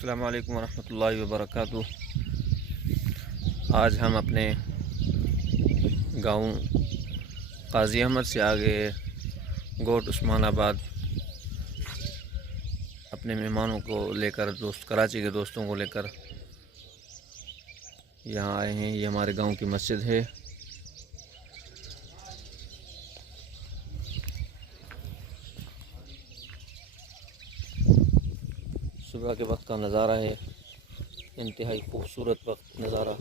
अस्सलामु अलैकुम वरहमतुल्लाहि वबरकातुह। आज हम अपने गांव काजी अहमद से आगे गोट उस्मानाबाद अपने मेहमानों को लेकर, दोस्त कराची के दोस्तों को लेकर यहाँ आए हैं। ये हमारे गांव की मस्जिद है। सुबह के वक्त का नज़ारा है, इंतहाई खूबसूरत वक्त नज़ारा।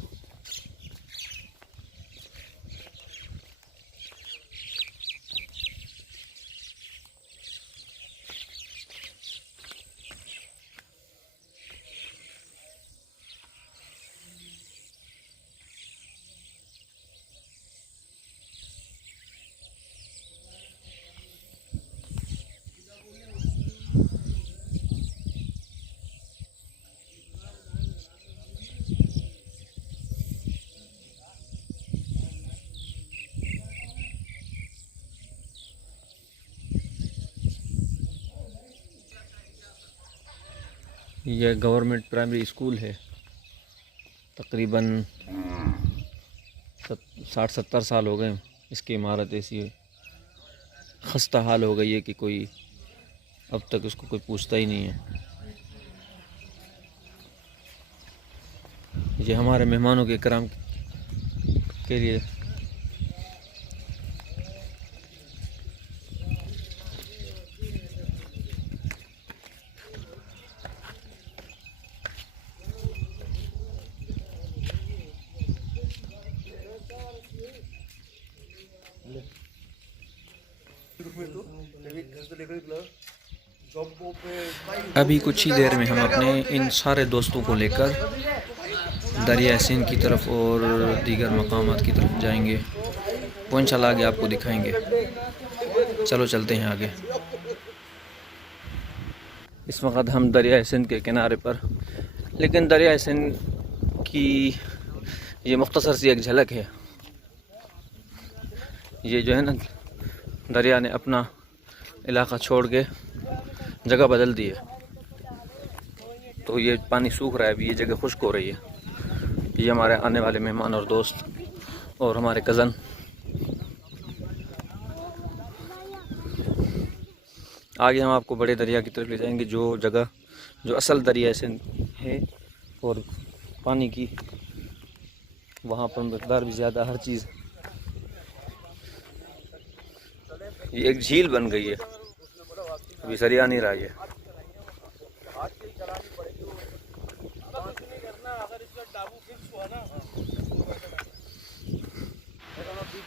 यह गवर्नमेंट प्राइमरी स्कूल है। तकरीबन 60-70 साल हो गए इसकी इमारत ऐसी खस्ता हाल हो गई है कि कोई अब तक उसको कोई पूछता ही नहीं है। ये हमारे मेहमानों के इकराम के लिए अभी कुछ ही देर में हम अपने इन सारे दोस्तों को लेकर दरिया सिंध की तरफ और दीगर मकामात की तरफ जाएंगे। वो इंशाल्लाह आगे आपको दिखाएंगे। चलो चलते हैं आगे। इस वक्त हम दरिया सिंध के किनारे पर, लेकिन दरिया सिंध की ये मुख्तसर सी एक झलक है। ये जो है ना, दरिया ने अपना इलाका छोड़ के जगह बदल दी है, तो ये पानी सूख रहा है। अभी ये जगह खुश्क हो रही है। ये हमारे आने वाले मेहमान और दोस्त और हमारे कज़न। आगे हम आपको बड़े दरिया की तरफ ले जाएंगे, जो जगह जो असल दरिया से है और पानी की वहाँ पर मकदार भी ज़्यादा, हर चीज़। ये एक झील बन गई है, अभी सरिया नहीं रहा है।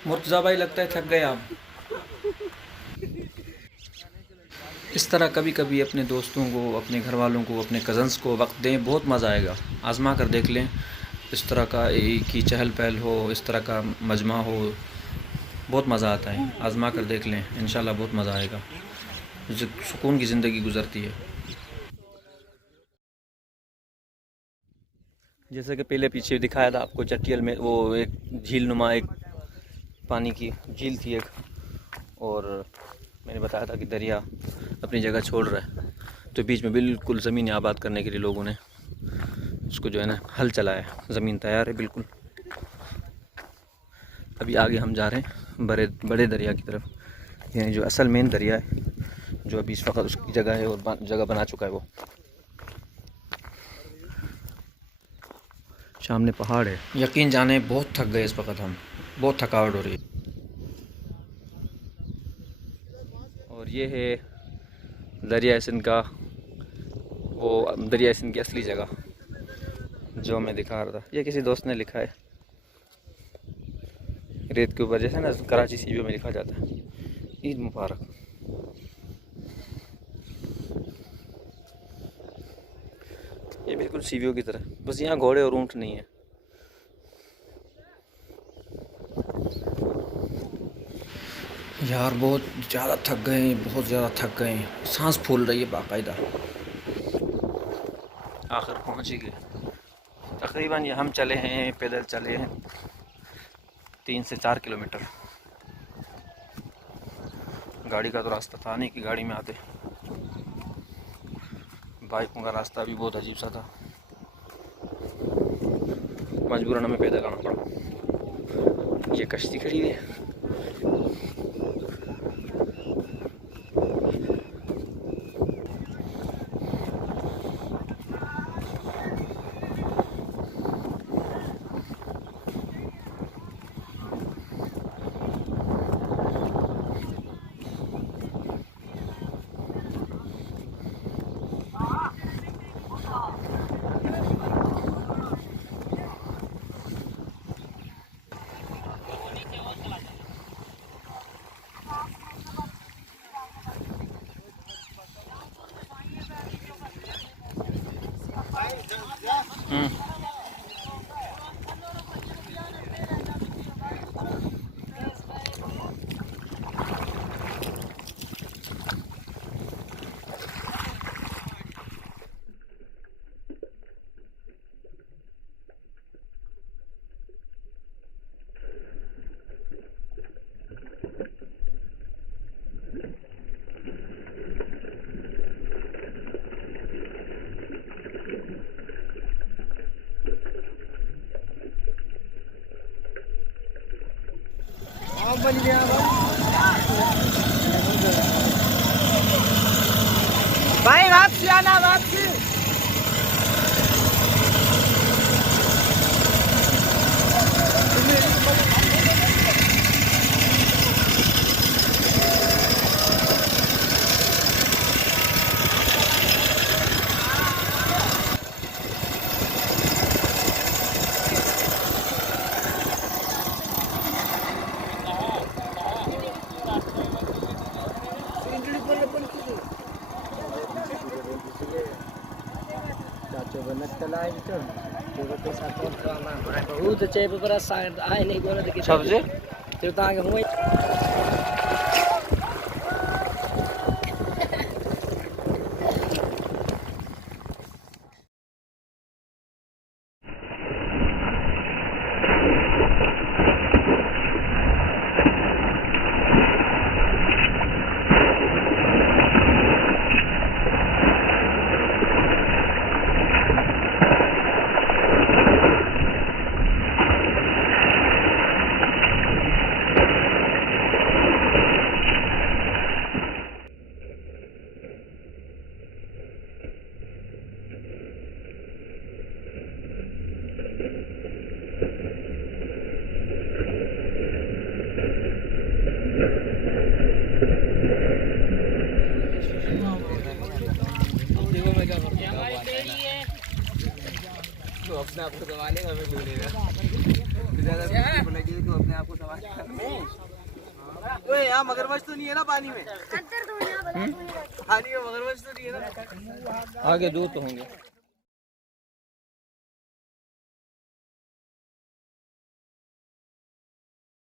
मुर्तज़ा भाई, लगता है थक गए आप। इस तरह कभी कभी अपने दोस्तों को, अपने घर वालों को, अपने कज़न्स को वक्त दें, बहुत मज़ा आएगा। आज़मा कर देख लें। इस तरह का की चहल पहल हो, इस तरह का मजमा हो, बहुत मज़ा आता है। आज़मा कर देख लें, इंशाल्लाह बहुत मज़ा आएगा। सुकून की ज़िंदगी गुजरती है। जैसे कि पहले पीछे दिखाया था आपको, चटियल में वो एक झील नुमा एक पानी की झील थी एक, और मैंने बताया था कि दरिया अपनी जगह छोड़ रहा है, तो बीच में बिल्कुल ज़मीन आबाद करने के लिए लोगों ने उसको जो है ना हल चलाया है। ज़मीन तैयार है बिल्कुल। अभी आगे हम जा रहे हैं बड़े दरिया की तरफ, यानी जो असल मेन दरिया है, जो अभी इस वक्त उसकी जगह है और जगह बना चुका है। वो सामने पहाड़ है। यकीन जाने बहुत थक गए इस वक्त हम, बहुत थकावट हो रही है। और ये है दरिया सिंध का, वो दरिया सिंध की असली जगह जो मैं दिखा रहा था। ये किसी दोस्त ने लिखा है रेत के ऊपर, जैसे ना कराची सीबीओ में लिखा जाता है, ईद मुबारक। ये बिल्कुल सीबीओ की तरह, बस यहाँ घोड़े और ऊँट नहीं है। यार बहुत ज़्यादा थक गए, बहुत ज़्यादा थक गए। सांस फूल रही है बाकायदा। आखिर पहुँच ही गए। तकरीबन ये हम चले हैं, पैदल चले हैं 3 से 4 किलोमीटर। गाड़ी का तो रास्ता था नहीं कि गाड़ी में आते। बाइकों का रास्ता भी बहुत अजीब सा था, मजबूरन हमें पैदल आना पड़ा। ये कश्ती खड़ी है। भाई वापसी आना, वापसी। सबसे तो अपने आप को संभालेगा, हमें भूलेगा। तो अपने आप को संभालेगा। ओए यहाँ मगरमच्छ तो नहीं है ना पानी में? पानी में मगरमच्छ तो नहीं है ना? आगे दूर तो होंगे।